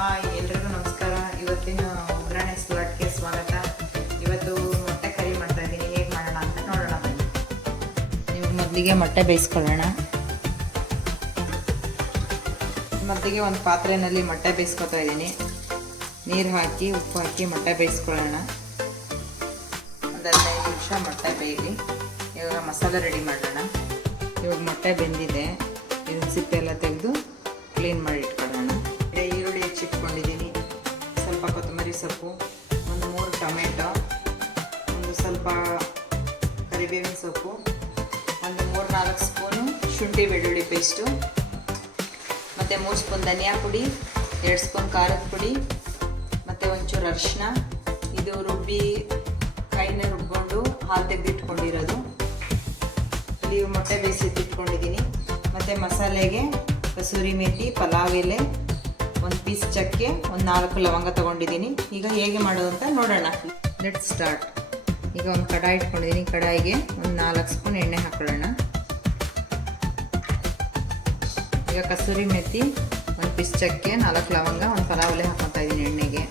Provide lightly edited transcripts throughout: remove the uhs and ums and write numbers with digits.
Hi, ಎಲ್ರಿಗೂ ನಮಸ್ಕಾರ. ಇವತ್ತಿನ ಒಗ್ಗರಣೆ ಸ್ಲಾಟ್ಗೆ ಸ್ವಾಗತ. ಇವತ್ತು ಮೊಟ್ಟೆ ಕರಿ ಮಾಡ್ತಾ ಇದ್ದೀನಿ. ಹೇಗೆ ಮಾಡೋಣ ಅಂತ ನೋಡೋಣ ಬನ್ನಿ. ನೀವು ಮೊದಲಿಗೆ ಮೊಟ್ಟೆ ಬೇಯಿಸ್ಕೊಳ್ಳೋಣ. ಮೊದಲಿಗೆ ಒಂದು ಪಾತ್ರೆಯಲ್ಲಿ ಮೊಟ್ಟೆ ಬೇಯಿಸ್ಕೊತಾ ಇದ್ದೀನಿ. ನೀರು ಹಾಕಿ ಉಪ್ಪು ಹಾಕಿ ಮೊಟ್ಟೆ ಬೇಯಿಸ್ಕೊಳ್ಳೋಣ. ಒಂದು 15 ನಿಮಿಷ ಮೊಟ್ಟೆ ಬೇಯಲಿ. ಇವಾಗ ಮಸಾಲೆ ರೆಡಿ ಮಾಡೋಣ. ಇವಾಗ ಮೊಟ್ಟೆ ಬೆಂದಿದೆ. ಇದನ್ನು ಸಿಪ್ಪೆ ಎಲ್ಲ ತೆಗೆದು ಕ್ಲೀನ್ ಮಾಡಿ ಇಟ್ಕೊಳ್ಳೋಣ. ಈರುಳ್ಳಿ ಹೆಚ್ಚಿಟ್ಕೊಂಡಿದ್ದೀನಿ, ಸ್ವಲ್ಪ ಕೊತ್ತಂಬರಿ ಸೊಪ್ಪು, ಒಂದು 3 ಟೊಮೆಟೊ, ಒಂದು ಸ್ವಲ್ಪ ಕರಿಬೇವಿನ ಸೊಪ್ಪು, ಒಂದು 3-4 ಸ್ಪೂನು ಶುಂಠಿ ಬೆಳ್ಳುಳ್ಳಿ ಪೇಸ್ಟು, ಮತ್ತು 3 ಸ್ಪೂನ್ ಧನಿಯಾ ಪುಡಿ, 2 ಸ್ಪೂನ್ ಖಾರದ ಪುಡಿ, ಮತ್ತು ಒಂಚೂರು ಅರಿಶಿನ. ಇದು ಕೈನ ರುಬ್ಕೊಂಡು ಹಾಲು ತೆಗೆದಿಟ್ಕೊಂಡಿರೋದು. ಇಲ್ಲಿ ಮೊಟ್ಟೆ ಬೇಯಿಸಿಟ್ಟಿಟ್ಕೊಂಡಿದ್ದೀನಿ. ಮತ್ತು ಮಸಾಲೆಗೆ ಕಸೂರಿ ಮೇಥಿ, ಪಲಾವ್ ಎಲೆ, 1 ಪೀಸ್ ಚಕ್ಕೆ, ಒಂದು 4 ಲವಂಗ ತೊಗೊಂಡಿದ್ದೀನಿ. ಈಗ ಹೇಗೆ ಮಾಡೋದು ಅಂತ ನೋಡೋಣ. Let's start. ಈಗ ಒಂದು ಕಡಾಯಿ ಇಟ್ಕೊಂಡಿದ್ದೀನಿ. ಕಡಾಯಿಗೆ ಒಂದು 4 ಸ್ಪೂನ್ ಎಣ್ಣೆ ಹಾಕೊಳ್ಳೋಣ. ಈಗ ಕಸೂರಿ ಮೇಥಿ, 1 ಪೀಸ್ ಚಕ್ಕೆ, 4 ಲವಂಗ, 1 ಪಲಾವ್ ಎಲೆ ಹಾಕ್ಕೊತಾ ಇದ್ದೀನಿ ಎಣ್ಣೆಗೆ.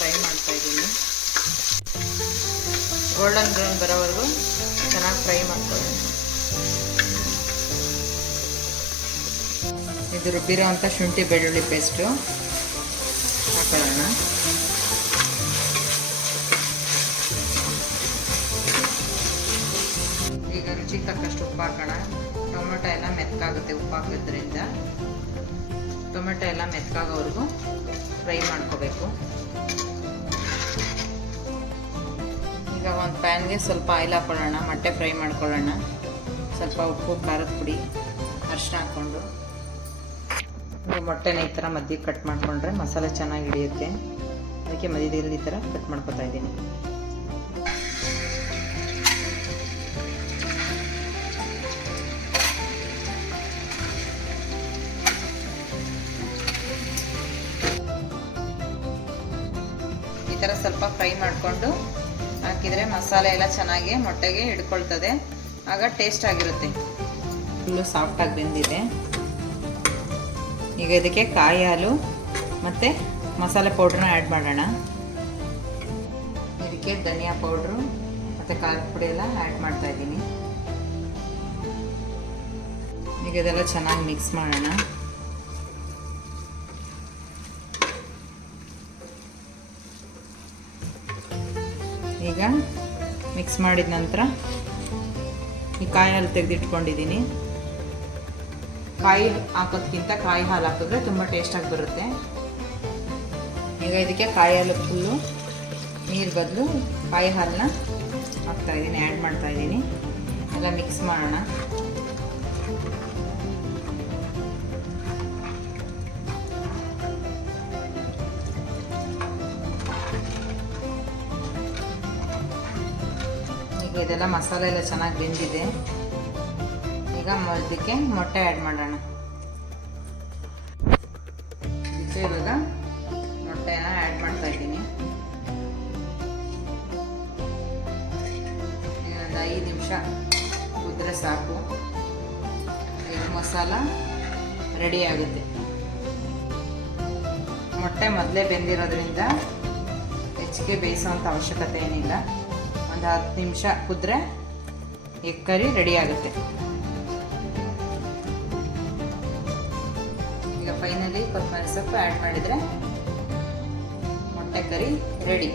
ಫ್ರೈ ಮಾಡ್ತಾ ಇದ್ದೀನಿ. ಗೋಲ್ಡನ್ ಬ್ರೌನ್ ಬರೋವರೆಗೂ ಚೆನ್ನಾಗಿ ಫ್ರೈ ಮಾಡ್ಕೊಳ್ಳೋಣ. ಇದು ರುಬ್ಬಿರೋ ಅಂಥ ಶುಂಠಿ ಬೆಳ್ಳುಳ್ಳಿ ಪೇಸ್ಟು ಹಾಕೊಳ್ಳೋಣ. ಈಗ ರುಚಿಗೆ ತಕ್ಕಷ್ಟು ಉಪ್ಪು ಹಾಕೋಣ. ಟೊಮೆಟೊ ಎಲ್ಲ ಮೆತ್ತಗಾಗುತ್ತೆ ಉಪ್ಪು ಹಾಕೋದ್ರಿಂದ. ಟೊಮೆಟೊ ಎಲ್ಲ ಮೆತ್ತಗಾಗೋವರೆಗೂ ಫ್ರೈ ಮಾಡ್ಕೋಬೇಕು. ಈಗ ಒಂದು ಪ್ಯಾನ್ಗೆ ಸ್ವಲ್ಪ ಆಯಿಲ್ ಹಾಕೊಳ್ಳೋಣ. ಮೊಟ್ಟೆ ಫ್ರೈ ಮಾಡ್ಕೊಳ್ಳೋಣ. ಸ್ವಲ್ಪ ಉಪ್ಪು, ಖಾರದ ಪುಡಿ, ಅರಿಶಿನ ಹಾಕ್ಕೊಂಡು ಮೊಟ್ಟೆನ ಈ ಥರ ಮಧ್ಯಕ್ಕೆ ಕಟ್ ಮಾಡಿಕೊಂಡ್ರೆ ಮಸಾಲೆ ಚೆನ್ನಾಗಿ ಹಿಡಿಯುತ್ತೆ. ಅದಕ್ಕೆ ಮಧ್ಯದಲ್ಲಿ ಈ ಥರ ಕಟ್ ಮಾಡ್ಕೊತಾ ಇದ್ದೀನಿ. ಈ ಥರ ಸ್ವಲ್ಪ ಫ್ರೈ ಮಾಡಿಕೊಂಡು ಹಾಕಿದರೆ ಮಸಾಲೆ ಎಲ್ಲ ಚೆನ್ನಾಗಿ ಮೊಟ್ಟೆಗೆ ಹಿಡ್ಕೊಳ್ತದೆ. ಆಗ ಟೇಸ್ಟ್ ಆಗಿರುತ್ತೆ. ಫುಲ್ಲು ಸಾಫ್ಟಾಗಿ ಬೆಂದಿದೆ. ಈಗ ಇದಕ್ಕೆ ಕಾಯಿ ಹಾಲು ಮತ್ತು ಮಸಾಲೆ ಪೌಡ್ರನ್ನ ಆ್ಯಡ್ ಮಾಡೋಣ. ಇದಕ್ಕೆ ಧನಿಯಾ ಪೌಡ್ರು ಮತ್ತು ಖಾರದ ಪುಡಿ ಎಲ್ಲ ಆ್ಯಡ್ ಮಾಡ್ತಾ ಇದ್ದೀನಿ. ಈಗ ಇದೆಲ್ಲ ಚೆನ್ನಾಗಿ ಮಿಕ್ಸ್ ಮಾಡೋಣ. ಈಗ ಮಿಕ್ಸ್ ಮಾಡಿದ ನಂತರ ಈ ಕಾಯಿ ಹಾಲು ತೆಗೆದಿಟ್ಕೊಂಡಿದ್ದೀನಿ. ಕಾಯಿ ಹಾಕೋದ್ಕಿಂತ ಕಾಯಿ ಹಾಲು ಹಾಕಿದ್ರೆ ತುಂಬ ಟೇಸ್ಟಾಗಿ ಬರುತ್ತೆ. ಈಗ ಇದಕ್ಕೆ ಕಾಯಿ ಹಾಲು ಫುಲ್ಲು ನೀರು ಬದಲು ಕಾಯಿ ಹಾಲನ್ನ ಹಾಕ್ತಾಯಿದ್ದೀನಿ, ಆ್ಯಡ್ ಮಾಡ್ತಾಯಿದ್ದೀನಿ. ಎಲ್ಲ ಮಿಕ್ಸ್ ಮಾಡೋಣ. ಇದೆಲ್ಲ ಮಸಾಲೆ ಎಲ್ಲ ಚೆನ್ನಾಗಿ ಬೆಂದಿದೆ. ಈಗ ಇದಕ್ಕೆ ಮೊಟ್ಟೆ ಆ್ಯಡ್ ಮಾಡೋಣ. ಇದಕ್ಕೆ ಇವಾಗ ಮೊಟ್ಟೆನ ಆ್ಯಡ್ ಮಾಡ್ತಾ ಇದ್ದೀನಿ. ಒಂದು 5 ನಿಮಿಷ ಕುದ್ರೆ ಸಾಕು. ಈಗ ಮಸಾಲ ರೆಡಿ ಆಗುತ್ತೆ. ಮೊಟ್ಟೆ ಮೊದಲೇ ಬೆಂದಿರೋದ್ರಿಂದ ಹೆಚ್ಚಿಗೆ ಬೇಯಿಸೋವಂಥ ಅವಶ್ಯಕತೆ ಏನಿಲ್ಲ. ಒಂದು 10 ನಿಮಿಷ ಕುದ್ರೆ ಎಗ್ ಕರಿ ರೆಡಿ ಆಗುತ್ತೆ. ಈಗ ಫೈನಲಿ ಕೊತ್ತಂಬರಿ ಸೊಪ್ಪು ಆ್ಯಡ್ ಮಾಡಿದರೆ ಮೊಟ್ಟೆ ಕರಿ ರೆಡಿ.